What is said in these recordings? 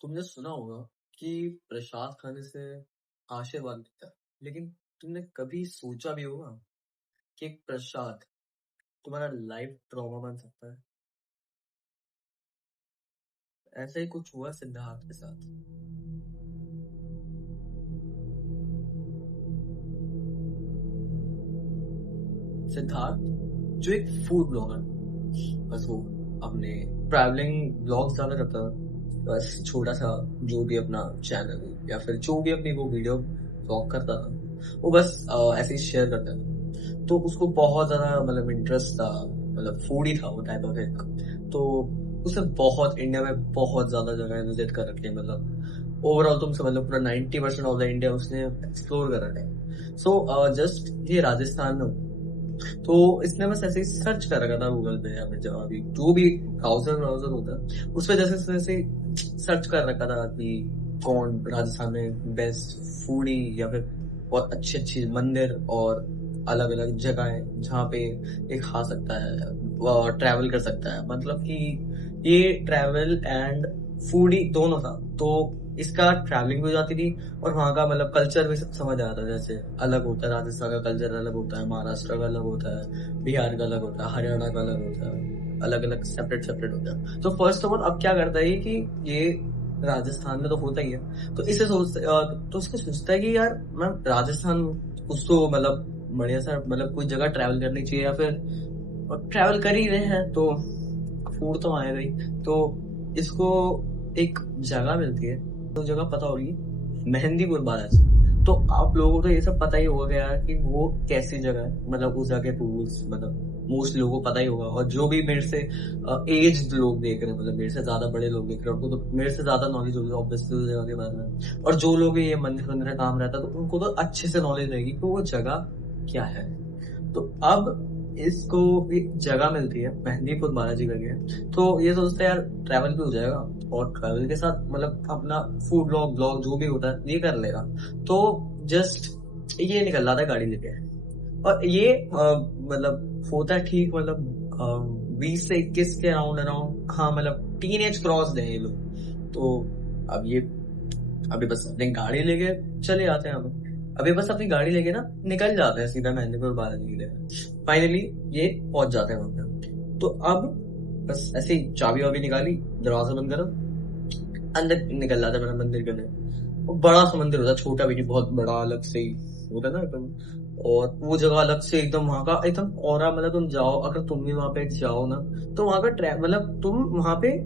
तुमने सुना होगा कि प्रसाद खाने से आशीर्वाद मिलता है, लेकिन तुमने कभी सोचा भी होगा कि एक प्रसाद तुम्हारा लाइफ ट्रॉमा बन सकता है। ऐसा ही कुछ हुआ सिद्धार्थ के साथ। सिद्धार्थ जो एक फूड ब्लॉगर, बस वो अपने ट्रैवलिंग ब्लॉग्स ज्यादा करता है। बस छोटा सा जो भी अपना चैनल या फिर जो भी अपनी वो वीडियो ब्लॉग करता था वो बस ऐसे ही शेयर करता था। तो उसको बहुत ज्यादा मतलब इंटरेस्ट था, मतलब फूड ही था वो टाइप ऑफ एक। तो उसे बहुत इंडिया में बहुत ज्यादा जगह विजिट कर रखी है, मतलब ओवरऑल तुमसे मतलब पूरा 90% ऑफ द इंडिया उसने एक्सप्लोर कर रखा है। सो जस्ट ये राजस्थान में तो इसने बस ऐसे ही सर्च कर रखा था गूगल पे या फिर जहाँ भी जो भी ब्राउजर ब्राउजर होता है उस पे जैसे जैसे सर्च कर रखा था कि कौन राजस्थान में बेस्ट फूडी या फिर बहुत अच्छी अच्छी मंदिर और अलग अलग जगह है जहाँ पे एक खा सकता है, ट्रैवल कर सकता है। मतलब कि ये ट्रैवल एंड फूडी दोनों था। तो इसका ट्रैवलिंग भी हो जाती थी और वहाँ का मतलब कल्चर भी सब समझ आता है। जैसे अलग होता है, राजस्थान का कल्चर अलग होता है, महाराष्ट्र का अलग होता है, बिहार का अलग होता है, हरियाणा का अलग होता है, अलग अलग सेपरेट सेपरेट होता है। तो फर्स्ट ऑफ ऑल अब क्या करता है कि ये राजस्थान में तो होता ही है, तो इसे तो उसको सोचता है कि यार मैं राजस्थान उसको मतलब बढ़िया सा मतलब कोई जगह ट्रैवल करनी चाहिए या फिर ट्रैवल कर ही रहे हैं तो फूड तो आएगा ही। तो इसको एक जगह मिलती है, तो जगह पता होगी, मेहंदीपुर बालाजी। तो आप लोगों को तो ये सब पता ही होगा यार कि वो कैसी जगह है, मतलब उस जगह के रूल्स मतलब मोस्ट लोगों को पता ही होगा। और जो भी मेरे से एज्ड लोग देख रहे हैं, मतलब मेरे से ज्यादा बड़े लोग देख रहे हैं, उनको तो मेरे से ज्यादा नॉलेज होगी ऑब्वियसली उस जगह के बारे में। और जो लोग ये मंदिर वंदिर का काम रहता है तो उनको तो अच्छे से नॉलेज रहेगी कि वो जगह क्या है। तो अब इसको एक जगह मिलती है मेहंदीपुर बालाजी करके। तो ये सोचते हैं यार ट्रैवल भी हो जाएगा और ट्रैवल के साथ मतलब अपना फूड ब्लॉग ब्लॉग जो भी होता है ये कर लेगा। तो जस्ट ये निकल रहा था गाड़ी लेके। और ये मतलब होता है ठीक, मतलब 20 से 21 के अराउंड अराउंड, हाँ मतलब टीन एज क्रॉस है ये लोग। तो अब ये अभी बस अपनी गाड़ी लेके चले जाते हैं। अब अभी बस अपनी गाड़ी लेके ना निकल जाते हैं सीधा मेहंदीपुर बालाजी के लिए। फाइनली ये पहुंच जाते हैं वहां पे। तो अब बस ऐसे ही चाबी वाबी निकाली, दरवाजा बंद करा, अंदर निकल जाता है मेरा मंदिर के लिए। वो बड़ा सा मंदिर होता है, छोटा भी नहीं, बहुत बड़ा अलग से ही होता है ना एकदम। और वो जगह अलग से एकदम वहां का एकदम ऑरा, मतलब तुम जाओ अगर तुम भी वहां पे जाओ ना तो वहां का मतलब तुम वहां पे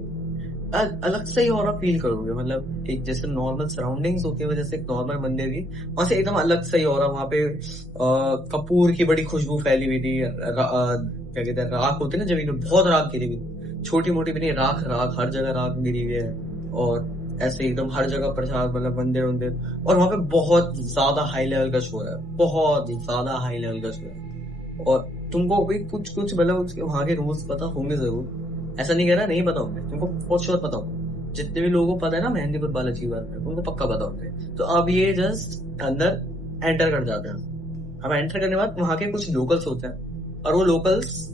अलग से ही ऑरा फील करोगे। मतलब एक जैसे नॉर्मल सराउंडिंग्स होती है वजह से एक नॉर्मल मंदिर की, वहां से एकदम अलग से ही ऑरा। वहां पे कपूर की बड़ी खुशबू फैली हुई थी। क्या कहते हैं, राख होती है ना जमीन में, बहुत राख गिरी हुई, छोटी मोटी भी नहीं, राख राख हर जगह राख गिरी हुई है। और ऐसे एकदम हर जगह प्रसाद, मतलब मंदिर मंदिर। और वहां पे बहुत ज्यादा हाई लेवल का शोर है, बहुत ज्यादा हाई लेवल का शोर है। और तुमको भी कुछ कुछ मतलब उसके वहां के रूल्स पता होंगे जरूर, ऐसा नहीं कह रहा नहीं पता होंगे, तुमको बहुत श्योर पता होगा। जितने भी लोगों को पता है ना मेहंदीपुर बालाजी के बारे में उनको पक्का पता होंगे। तो अब ये जस्ट अंदर एंटर कर जाते हैं। अब एंटर करने के बाद वहां के कुछ लोकल्स होते हैं और वो लोकल्स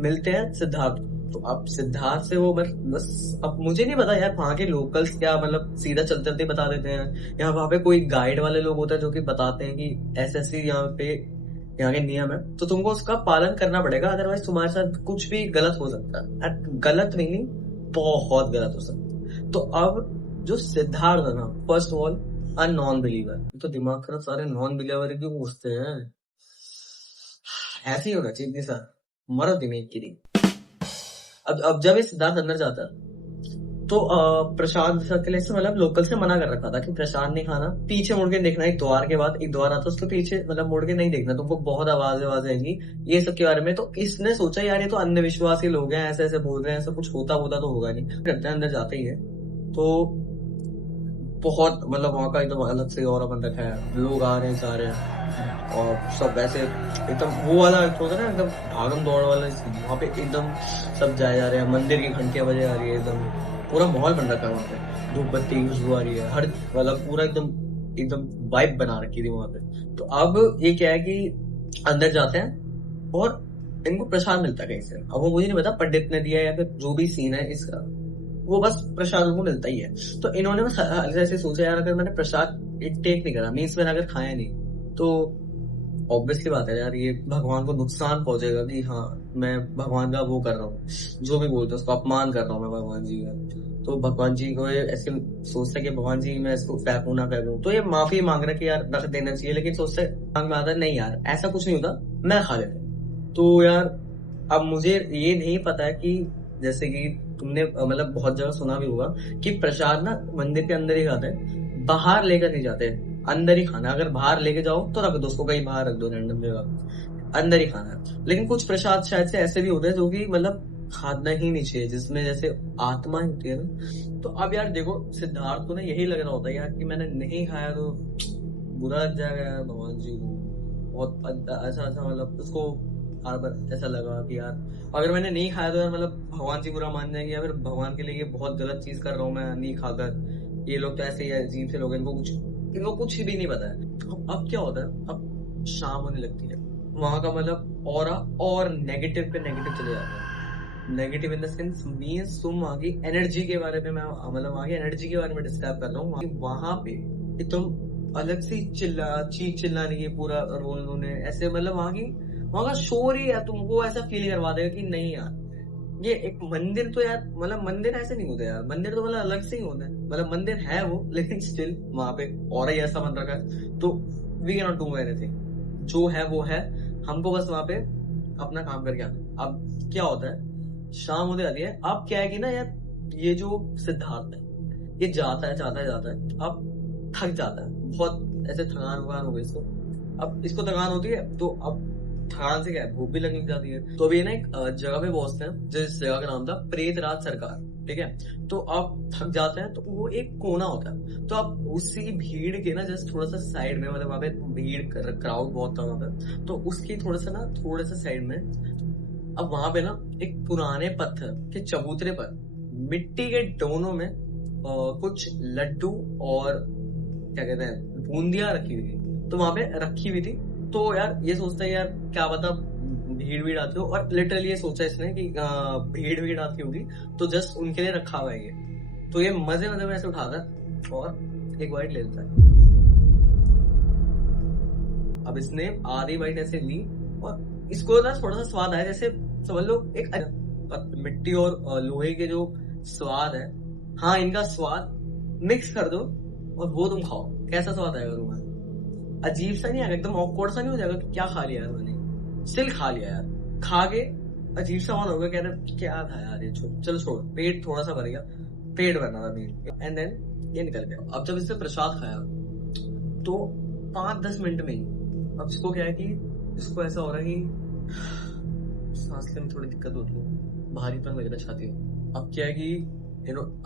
मिलते हैं सिद्धार्थ। तो अब सिद्धार्थ से वो बस अब मुझे नहीं पता यार वहाँ के लोकल्स क्या मतलब सीधा चलते चलते बता देते हैं, या वहाँ पे कोई गाइड वाले लोग होते हैं जो कि बताते हैं कि ऐसे ऐसे यहाँ पे यहाँ के नियम है, तो तुमको उसका पालन करना पड़ेगा, अदरवाइज तुम्हारे साथ कुछ भी गलत हो सकता है। गलत नहीं, बहुत गलत हो सकता है। तो अब जो सिद्धार्थ है ना, first of all a non believer. तो दिमाग खराब, सारे नॉन बिलीवर क्यों पूछते हैं, ऐसे ही होना चाहिए सर, मरो दिमाग की नहीं। अब जब ये सिद्धार्थ अंदर जाता है तो प्रशांत सर के लिए से मतलब लोकल से मना कर रखा था कि प्रशांत नहीं खाना, पीछे मुड़ के देखना, एक द्वार के बाद एक द्वार आता है उसके पीछे मतलब मुड़ के नहीं देखना, तुमको बहुत आवाज आवाज आएंगी ये सब के बारे में। तो इसने सोचा यार ये तो अंधविश्वासी लोग हैं, ऐसे ऐसे बोल रहे हैं, ऐसा कुछ होता होता तो होगा नहीं, करते हैं अंदर जाते ही है। तो बहुत मतलब वहां का एकदम अलग से और बन रखा है, लोग आ रहे हैं जा रहे हैं और सब ऐसे एकदम वो वाला होता है ना एकदम भागम दौड़ वाला, वहां पे एकदम सब जाए जा रहे हैं, मंदिर की घंटियां बजे आ रही है, एकदम पूरा माहौल बन रखा है वहां पे, धूप बत्ती खुशबू आ रही है, हर मतलब पूरा एकदम एकदम वाइब बना रखी थी वहां पे। तो अब ये क्या है कि अंदर जाते हैं और इनको प्रसाद मिलता है कहीं से, अब वो मुझे नहीं पता पंडित ने दिया या फिर जो भी सीन है इसका, वो बस प्रसाद को मिलता ही है। तो इन्होंने बस ऐसे सोचा यार, अगर मैंने प्रसाद टेक नहीं करा, मीन्स मैंने अगर खाया नहीं, तो ऑब्वियसली बात है यार, ये भगवान को नुकसान पहुंचेगा कि हाँ मैं भगवान का वो कर रहा हूँ, जो भी बोलते हैं उसको अपमान कर रहा हूँ मैं भगवान जी का। तो भगवान जी को ये ऐसे सोचता है कि भगवान जी मैं इसको फेंकूं ना फेंकूं, तो ये माफी मांग रहा है कि यार रख देना चाहिए, लेकिन सोचता है, दिमाग में आता है नहीं यार ऐसा कुछ नहीं होता, मैं खा लेता हूँ। तो यार अब मुझे ये नहीं पता है कि जैसे कि तुमने मतलब बहुत जगह सुना भी होगा कि प्रसाद ना मंदिर के अंदर ही खाते हैं, बाहर लेकर नहीं जाते, अंदर ही खाना। अगर बाहर लेके जाओ तो रख दो उसको, कहीं बाहर रख दो रैंडम जगह, अंदर ही खाना है। लेकिन कुछ प्रसाद शायद से ऐसे भी होते हैं जो कि मतलब खाना ही नहीं चाहिए, जिसमें जैसे आत्मा होती है ना। तो अब यार देखो, सिद्धार्थ को ना यही लग रहा होता है यार कि मैंने नहीं खाया तो बुरा लग जाएगा यार भगवान जी को, बहुत ऐसा ऐसा मतलब उसको बार बार ऐसा लगा कि यार अगर मैंने नहीं खाया तो यार मतलब भगवान जी बुरा मान जाएंगे, या फिर भगवान के लिए ये बहुत गलत चीज कर रहा हूँ मैं नहीं खाकर। ये लोग तो ऐसे ही अजीब से लोग हैं, इनको कुछ भी नहीं पता है। अब क्या होता है, अब शाम होने लगती है, वहां का मतलब ऑरा और नेगेटिव पे नेगेटिव चले जाता है। Negative in the sense means तुम वहां की एनर्जी के बारे में, मैं मतलब वहां की एनर्जी के बारे में डिस्क्राइब कर रहा हूँ। वहां पे तुम अलग से चीख चिल्ला रही है, पूरा रोल उन्होंने ऐसे मतलब वहां का शोर ही है, तुमको ऐसा फील करवा देगा कि नहीं यार ये एक मंदिर तो यार, मतलब मंदिर ऐसे नहीं होते यार, मंदिर तो मतलब अलग से ही होते हैं, मतलब मंदिर है वो, लेकिन स्टिल वहां पे और ही ऐसा बन रखा है। तो we can not do anything, जो है वो है, हमको बस वहां पे अपना काम करके आना। अब क्या होता है, शाम होने आती है। अब क्या है कि ना यार, ये जो सिद्धार्थ है ये जाता है, अब थक जाता है बहुत, ऐसे थकान वकान हो गई इसको। अब इसको थकान होती है तो अब थकान से क्या है, भूख भी लगने लग जाती है। तो अभी ना एक जगह पे पहुंचते हैं, जिस जगह का नाम था प्रेतराज सरकार, ठीक है। तो अब थक जाते हैं, तो वो एक कोना होता है, तो अब उसी भीड़ के ना जस्ट थोड़ा सा साइड में, मतलब वहां पे भीड़ क्राउड बहुत था वहां पे, तो उसकी थोड़ा सा साइड में, अब वहां पे ना एक पुराने पत्थर के चबूतरे पर मिट्टी के डोनों में कुछ लड्डू और क्या कहते हैं बूंदियां रखी हुई थी, तो वहां पे रखी हुई थी। तो यार ये सोचता है यार क्या पता भीड़ आती हो, और लिटरली ये सोचा इसने कि भीड़ आती होगी तो जस्ट उनके लिए रखा हुआ है ये। तो ये मजे में ऐसे उठाता है और एक बाइट ले लेता है। अब इसने आधी बाइट ऐसे ली और इसको ना थोड़ा सा स्वाद आया, जैसे समझ लो एक मिट्टी और लोहे के जो स्वाद है, हाँ इनका स्वाद मिक्स कर दो और वो तुम खाओ, कैसा स्वाद आएगा तुम्हें? अजीब सा नहीं आएगा, एकदम ऑकवर्ड सा नहीं हो जाएगा कि क्या खा लिया यार मैंने? स्टिल खा लिया यार, खा के अजीब सा मन होगा, कह रहे क्या था यार ये, चलो छोड़, पेट थोड़ा सा भर गया, पेट भरना था पेट, एंड देन ये निकल गया। अब जब इसने प्रसाद खाया तो 5-10 मिनट में ही अब इसको क्या है कि इसको ऐसा हो रहा है कि सांस लेने में थोड़ी दिक्कत होती है, भारीपन लग रहा है छाती में। अब क्या है कि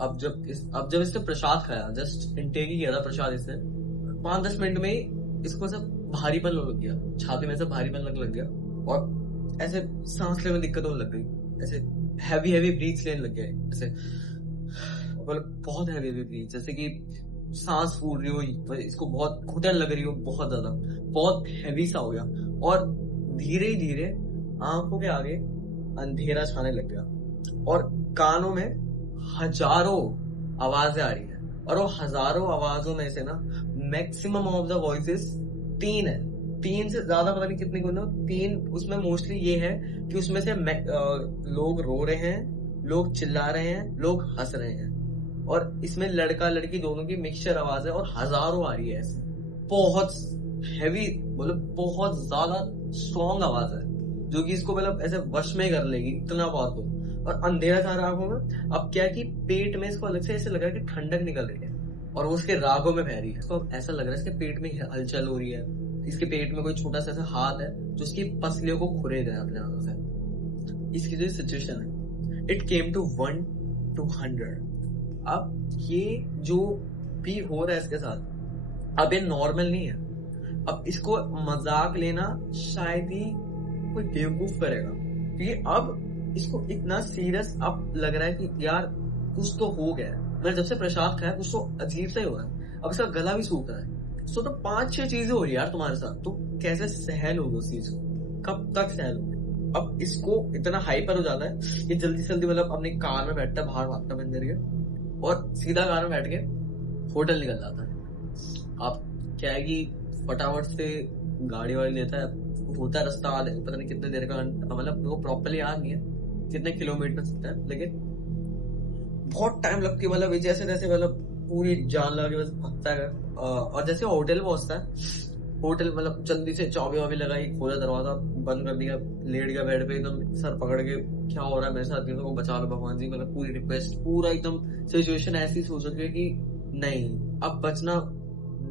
अब जब इसने प्रसाद खाया, जस्ट इनटेक ही किया था प्रसाद इसने, 5-10 मिनट में ही इसको सब भारीपन लग गया, छाती में से भारीपन लग गया, और ऐसे सांस लेने में दिक्कत होने लग गई, ऐसे हैवी ब्रीथ लेने लग गया, ऐसे मतलब बहुत हैवी ब्रीथ, जैसे कि सांस फूल रही हो, इसको बहुत घुटन लग रही हो, बहुत ज्यादा, बहुत हैवी सा हो गया, और धीरे धीरे आंखों के आगे अंधेरा छाने लग गया, और कानों में हजारों आवाजें आ रही है, और वो हजारों आवाजों में से ना मैक्सिमम ऑफ द वॉइसेस 3 है, 3 से ज्यादा पता नहीं कितनी को, 3 उसमें मोस्टली ये है कि उसमें से लोग रो रहे हैं, लोग चिल्ला रहे हैं, लोग हंस रहे हैं, और इसमें लड़का लड़की दोनों की मिक्सचर आवाज है, और हजारों आ रही है ऐसे, बहुत हैवी, मतलब बहुत ज्यादा स्ट्रॉन्ग आवाज है, जो कि इसको मतलब ऐसे वश में कर लेगी, इतना पावरफुल, और अंधेरा था आंखों में। अब क्या कि पेट में इसको अलग से ऐसे लग रहा है कि ठंडक निकल रही है, और वो उसके रागों में बह रही है, इसको ऐसा लग रहा है इसके पेट में हलचल हो रही है, इसके पेट में कोई छोटा सा ऐसा हाथ है जो इसकी पसलियों को खुरेद है अपने हाथों से। इसकी जो सिचुएशन है, इट केम टू 1 to 100। अब ये जो भी हो रहा है इसके साथ, अब ये नॉर्मल नहीं है, अब इसको मजाक लेना शायद ही कोई बेवकूफ करेगा, क्योंकि अब इसको इतना सीरियस अब लग रहा है कि यार कुछ तो हो गया है, मतलब जब से प्रसाद खाया कुछ तो अजीब सा ही हो रहा है, अब इसका गला भी सूख रहा है। तो 5-6 चीजें हो रही है यार तुम्हारे साथ, तो कैसे सहल होगी उस चीज को, कब तक सहल होगी? अब इसको इतना हाइपर हो जाता है, ये जल्दी से जल्दी मतलब अपने कार में बैठता है, बाहर भागता है मंदिर के, और सीधा कार में बैठ के होटल निकल जाता है। अब क्या है कि फटाफट से गाड़ी वाड़ी लेता है, होता है रास्ता पता नहीं कितने देर का, मतलब वो प्रॉपरली याद नहीं है कितने किलोमीटर सकता है, लेकिन बहुत टाइम लगती है, मतलब जैसे जैसे मतलब पूरी जान लगा के बस भगता है। और जैसे होटल पहुंचता है, होटल मतलब जल्दी से चाबी वाबी लगाई, खोला दरवाजा, बंद कर दिया, लेट गया बेड पे एकदम, सर पकड़ के क्या हो रहा है मेरे साथ, को बचा लो भगवान जी, मतलब पूरी रिक्वेस्ट, पूरा एकदम सिचुएशन ऐसी सोच रही है कि नहीं अब बचना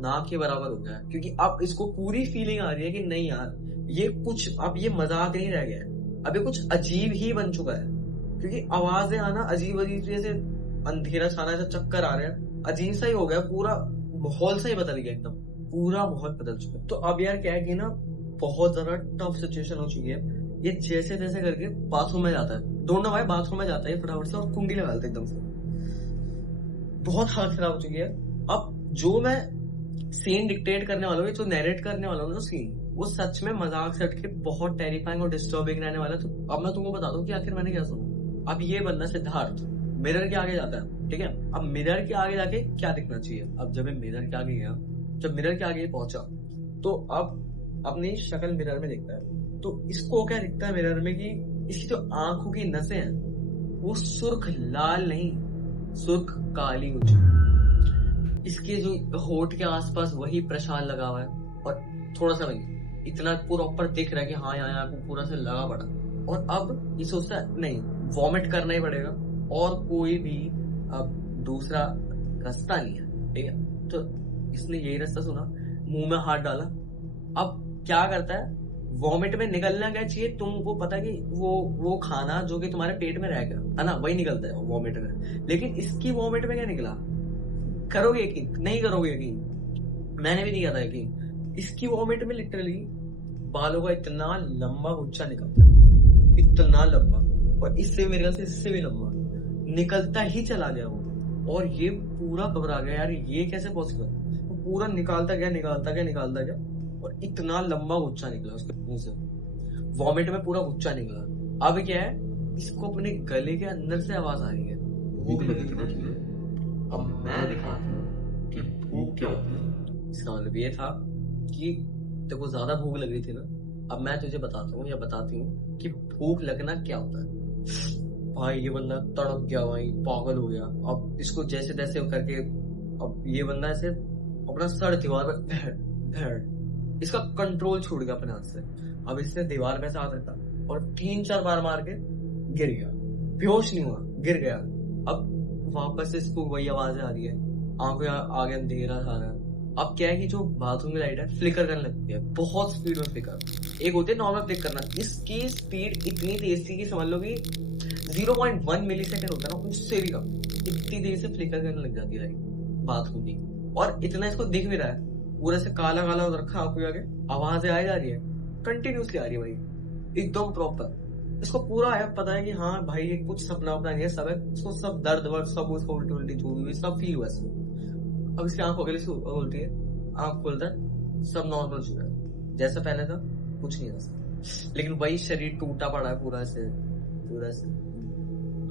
ना के बराबर हो गया है, क्योंकि अब इसको पूरी फीलिंग आ रही है कि नहीं यार ये कुछ अब ये मजाक नहीं रह गया है, अब ये कुछ अजीब ही बन चुका है, क्योंकि आवाजें आना अजीब अजीब जैसे अंधेरा छाना, ऐसा चक्कर आ रहे हैं, अजीब सा ही हो गया, पूरा माहौल सा ही बदल गया, एकदम पूरा माहौल बदल चुका है। तो अब यार क्या है कि ना बहुत ज्यादा टफ सिचुएशन हो चुकी है। ये जैसे तैसे करके बाथरूम में जाता है, दोनों भाई बाथरूम में जाता है फटाफट से और कुंडी लगा लेते एकदम से, बहुत हालत खराब हो चुकी है। अब जो मैं सीन डिक्टेट करने वाला हूँ, जो नैरेट करने वाला हूँ सीन, वो सच में मजाक से हटके बहुत टेरिफाइंग और डिस्टर्बिंग रहने वाला है। तो अब मैं तुमको बता दूं कि आखिर मैंने क्या सुना। अब ये बंदा सिद्धार्थ मिरर के आगे जाता है, ठीक है। अब मिरर के आगे जाके क्या दिखना चाहिए, अब जब मैं मिरर के आगे गया, जब मिरर के आगे पहुंचा, तो अब अपनी शक्ल मिरर में देखता है, तो इसको क्या दिखता है मिरर में कि इसकी जो आंखों की नसें हैं वो सुर्ख लाल नहीं, सुर्ख काली हो चुकी, इसके जो होठ के आसपास वही प्रशाल लगा हुआ है, और थोड़ा सा वही इतना पूरा ऊपर दिख रहा है कि हाँ यहाँ को पूरा से लगा पड़ा। और अब ये सोचता है नहीं वॉमिट करना ही पड़ेगा, और कोई भी अब दूसरा रास्ता नहीं है, ठीक है। तो इसने यही रास्ता सुना, मुंह में हाथ डाला, अब क्या करता है, वॉमिट में निकलना क्या चाहिए तुमको पता है कि वो खाना जो कि तुम्हारे पेट में रहेगा है ना, वही निकलता है वॉमिट में, लेकिन इसकी वॉमिट में क्या निकला, करोगे यकीन नहीं करोगे यकीन, मैंने भी नहीं किया था यकीन, इसकी वॉमिट में लिटरली बालों का इतना लंबा गुच्छा निकलता है, इतना लंबा, और इससे मेरे ख्याल से इससे भी लंबा निकलता ही चला गया वो, और ये पूरा घबरा गया यार ये कैसे पॉसिबल, वो पूरा निकालता गया, और इतना लंबा गुच्छा निकला उसके मुंह से, वॉमिट में पूरा गुच्छा निकला। अब क्या है, इसको अपने गले के अंदर से आवाज आ रही है, भूख लगी थी ना तुझे, अब मैं दिखाता हूँ कि भूख क्या होती है। इसका मतलब ये था कि तेको ज्यादा भूख लग रही थी ना, अब मैं तुझे बताता हूँ या बताती हूँ कि भूख लगना क्या होता है। भाई ये बंदा तड़प गया भाई, पागल हो गया। अब इसको जैसे तैसे करके, अब ये बंदा ऐसे अपना सर दीवार पे भेड़, इसका कंट्रोल छूट गया अपने हाथ से। अब इसने दीवार पे हाथ रखा और 3-4 बार मार के गिर गया, बेहोश नहीं हुआ, गिर गया। अब वापस से इसको वही आवाज आ रही है, आंखों आगे अंधेरा आ रहा है। अब क्या है कि जो बाथरूम की लाइट है फ्लिकर करने लगती है, बहुत स्पीड में फ्लिकर, एक होती है नॉर्मल फ्लिक करना, इसकी स्पीड इतनी तेज थी कि समझ लो कि 0.1 मिली सेकेंड होता है ना, उससे भी कम, इतनी देर से फ्लिकर करने लग जाती है लाइट बाथरूम की। और इतना इसको दिख भी रहा है, पूरा से काला काला हो रखा आंखों के आगे, आवाजें आ जा रही है, कंटिन्यूसली आ रही है भाई एकदम प्रॉपर। इसको पूरा है पता है कि हाँ भाई ये कुछ सपना अपना नहीं है, सब है, इसको सब दर्द वर्द सब उसको उल्टी उल्टी जो भी सब फील हुआ इसको। अब इसकी आंख वगैरह उल्टी है, आंख खोलता है, सब नॉर्मल हो चुका है, जैसा पहले था कुछ नहीं था, लेकिन वही शरीर टूटा पड़ा है पूरा से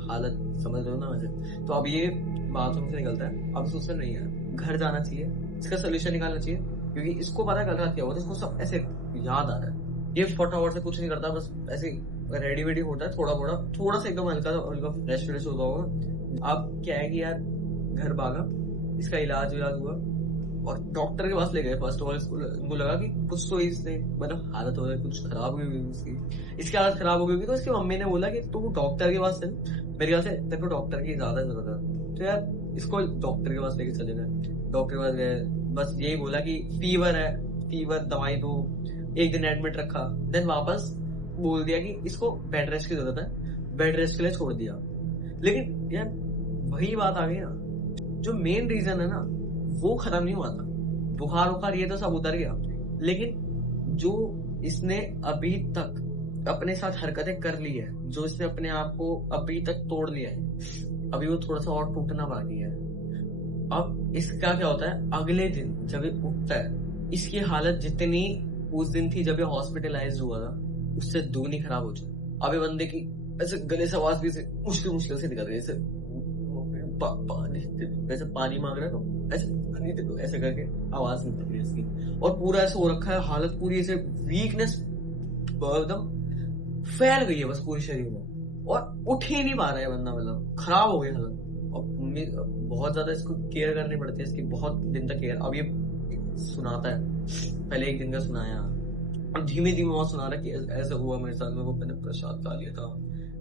हालत समझ रहे हो ना वैसे। तो अब ये बाथरूम से निकलता है, अब सोचता नहीं है घर जाना चाहिए, इसका सोल्यूशन निकालना चाहिए, क्योंकि इसको पता है कल रात क्या हुआ था, इसको सब ऐसे याद आ रहा है। ये फटाफट से कुछ नहीं करता, बस ऐसे रेडी वेडी होता है, थोड़ा सा एकदम हल्का फ्रेश फ्रेश होता होगा। अब क्या है कि यार घर भागा, इसका इलाज हुआ और डॉक्टर के पास ले गए। फर्स्ट ऑफ ऑल इसको लगा कि कुछ तो इसने मतलब हालत हो गई, कुछ खराब हुई इसकी हालत खराब हो गई। तो इसकी मम्मी ने बोला कि तू डॉक्टर के पास चल, मेरे ख्याल से तेरे को डॉक्टर की ज्यादा जरूरत है। तो यार इसको डॉक्टर के पास लेके चले गए, डॉक्टर के पास गए, बस यही बोला कि फीवर है, फीवर दवाई दो, एक दिन एडमिट रखा, देन वापस बोल दिया कि इसको बेड रेस्ट की जरूरत है, बेड रेस्ट के लिए छोड़ दिया। लेकिन यार वही बात आ गई ना, जो मेन रीजन है ना वो खत्म नहीं हुआ था, बुखार ये तो सब उतर गया, लेकिन जो इसने अभी तक अपने साथ हरकतें कर ली है, जो इसने अपने आप को अभी तक तोड़ लिया है, अभी वो थोड़ा सा और टूटना बाकी है। अब इसका क्या होता है, अगले दिन जब ये उठता है, इसकी हालत जितनी उस दिन थी जब ये हॉस्पिटलाइज हुआ था उससे दूनी खराब हो चुकी। अब ये बंदे की ऐसे गले से आवाज भी मुश्किल से निकल रही है, पानी दे दो, वैसे पानी मांग रहा है तो ऐसे पानी दे दो, ऐसे करके आवाज निकल रही है इसकी, और पूरा ऐसे हो रखा है, हालत पूरी ऐसे वीकनेस एकदम फैल गई है बस पूरे शरीर में, और उठ ही नहीं पा रहा है बंदा, मतलब खराब हो गई हालत। और मम्मी बहुत ज्यादा इसको केयर करनी पड़ती है इसकी, बहुत दिन तक केयर। अब ये सुनाता है, पहले एक दिन का सुनाया, अब धीमे धीमे वहां सुना रहा कि ऐसा हुआ मेरे साथ में, वो मैंने प्रसाद खा लिया था,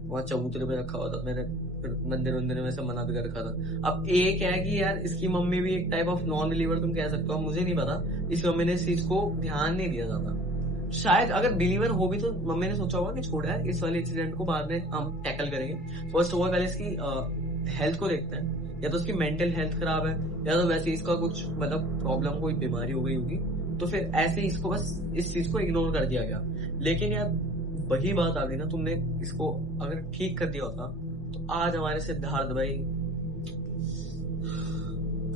वहां चबूतरे पे रखा हुआ था, मैंने फिर मंदिर वंदिर में से मना भी कर रखा था। अब एक है कि यार इसकी मम्मी भी एक टाइप ऑफ नॉन बिलीवर तुम कह सकते हो, मुझे नहीं पता, इसकी मम्मी ने इस चीज को ध्यान नहीं दिया ज्यादा। शायद अगर बिलीवर हो भी तो मम्मी ने सोचा होगा कि छोड़ यार इस वाले इंसिडेंट को बाद में हम टैकल करेंगे, फर्स्ट ऑफ ऑल पहले इसकी हेल्थ को देखते हैं, या तो उसकी मेंटल हेल्थ खराब है, या तो वैसे इसका कुछ मतलब प्रॉब्लम, कोई बीमारी हो गई होगी, तो फिर ऐसे ही इसको बस इस चीज को इग्नोर कर दिया गया। लेकिन यार वही बात आ गई ना, तुमने इसको अगर ठीक कर दिया होता तो आज हमारे सिद्धार्थ भाई,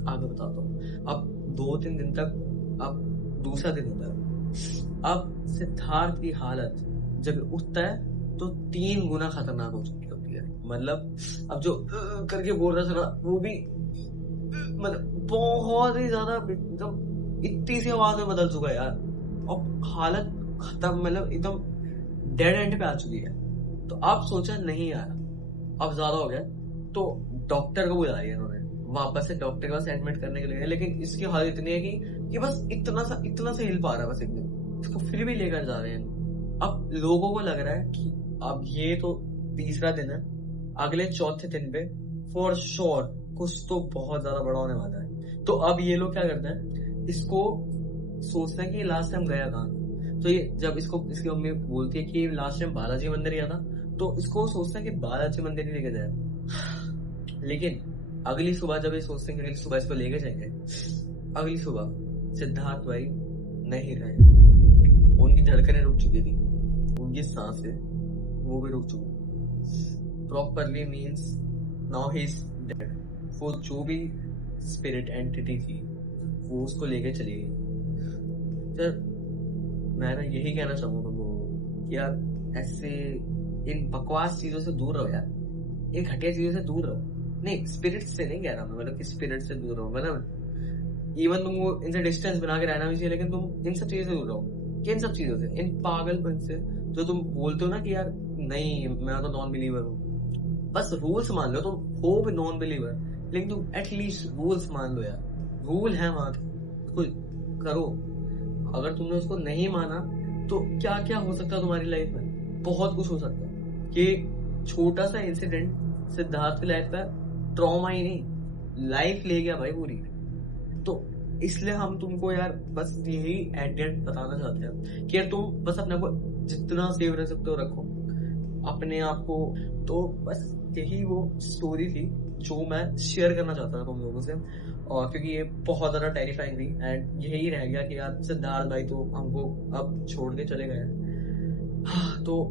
आगे बताता हूँ। अब 2-3 दिन तक, अब दूसरा दिन होता है, अब सिद्धार्थ की हालत जब उठता है तो 3 गुना खतरनाक हो चुकी होती है। मतलब अब जो करके बोल रहा था ना, वो भी मतलब बहुत ही ज्यादा एकदम इतनी सी आवाज में बदल चुका है यार, और हालत खत्म, मतलब एकदम डेड एंड पे आ चुकी है। तो अब सोचा नहीं यार अब ज्यादा हो गया, तो डॉक्टर को बुलाया इन्होंने, वापस से डॉक्टर के पास एडमिट करने के लिए। लेकिन इसकी हालत इतनी है कि बस इतना सा हिल पा रहा है बस एकदम, इसको फिर भी लेकर जा रहे हैं। अब लोगों को लग रहा है कि अब ये तो तीसरा दिन है, अगले चौथे दिन पे फॉर श्योर कुछ तो बहुत ज्यादा बड़ा होने वाला है। तो अब ये लोग क्या करते हैं, इसको सोचते हैं कि लास्ट टाइम गया कहाँ। तो ये जब इसको इसकी मम्मी बोलती है कि लास्ट टाइम बालाजी मंदिर गया था, तो इसको सोचते हैं कि बालाजी मंदिर ही लेके जाए। लेकिन अगली सुबह जब ये सोचते हैं कि अगली सुबह इसको लेके जाएंगे, अगली सुबह सिद्धार्थ भाई नहीं रहे, उनकी धड़कनें रुक चुकी थी, उनकी सांसें वो भी रुक चुकी, properly means now he is dead. वो जो भी स्पिरिट एंटिटी थी वो उसको लेके चली गई। सर मैं ना यही कहना चाहूंगा तुमको कि यार ऐसे इन बकवास चीजों से दूर रहो यार, इन घटिया चीजों से दूर रहो। नहीं स्पिरिट से नहीं कह रहा मैं, मतलब स्पिरिट से दूर रहो, मतलब इवन तुमको इनसे डिस्टेंस बना के रहना भी चाहिए, लेकिन तुम इन सब चीजों से दूर रहो। किन सब चीजों से, इन पागलपन से जो तुम बोलते हो ना कि यार नहीं मैं तो नॉन बिलीवर हूँ, बस रूल्स मान लो। तुम हो भी नॉन बिलीवर, लेकिन तुम एटलीस्ट रूल्स मान लो यार, रूल है वहां कुछ करो। अगर तुमने उसको नहीं माना तो क्या क्या हो सकता है तुम्हारी लाइफ में, बहुत कुछ हो सकता है। कि छोटा सा इंसिडेंट सिद्धार्थ की लाइफ का ट्रॉमा ही नहीं, लाइफ ले गया भाई पूरी। तो इसलिए हम तुमको यार बस यही एडेंट बताना चाहते हैं कि यार तुम बस अपने को जितना सेव रह सकते हो रखो अपने आप को। तो बस यही वो स्टोरी थी जो मैं शेयर करना चाहता था तुम लोगों से, और क्योंकि ये बहुत ज्यादा टेरिफाइंग थी, एंड यही रह गया कि यार सिद्धार्थ भाई तो हमको अब छोड़ के चले गए। तो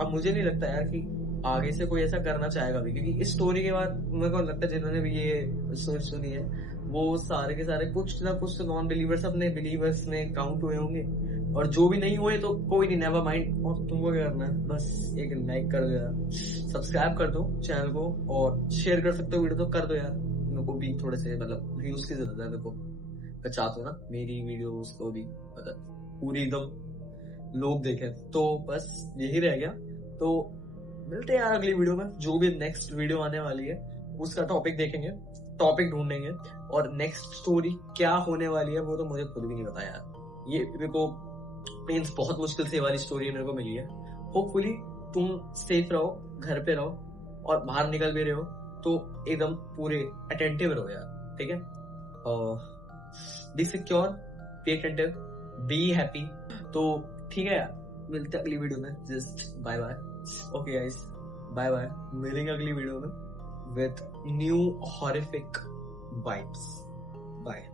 अब मुझे नहीं लगता यार कि आगे से कोई ऐसा करना चाहेगा भी, क्योंकि इस स्टोरी के बाद मेरे को लगता है जिन्होंने भी ये स्टोरी सुनी है वो सारे के सारे कुछ ना कुछ नॉन बिलीवर्स अपने बिलीवर्स में काउंट हुए होंगे, और जो भी नहीं हुए तो कोई नहीं, नेवर माइंड। और तुमको क्या करना है, बस एक लाइक कर दो यार, सब्सक्राइब कर दो चैनल को, और शेयर कर सकते हो वीडियो तो कर दो यार। मेरे को भी थोड़े से मतलब व्यूज की जरूरत है, मेरे को मैं चाहता हूँ ना मेरी वीडियोस को भी मतलब पूरी एकदम लोग देखें। तो बस यही रह गया। तो मिलते हैं यार अगली वीडियो में, जो भी नेक्स्ट वीडियो आने वाली है उसका टॉपिक देखेंगे, टॉपिक ढूंढेंगे, और नेक्स्ट स्टोरी क्या होने वाली है वो तो मुझे खुद भी नहीं पता यार। ये मेरे को मीन्स बहुत मुश्किल से वाली स्टोरी मेरे को मिली है। होपफुली तुम सेफ रहो, घर पे रहो, और बाहर निकल भी रहे हो तो एकदम पूरे अटेंटिव रहो यार, ठीक है। Be secure, be attentive, be happy. तो ठीक है यार, मिलते हैं अगली वीडियो में, just bye bye. Okay guys, bye bye, मिलेंगे अगली वीडियो में with new horrific vibes. Bye.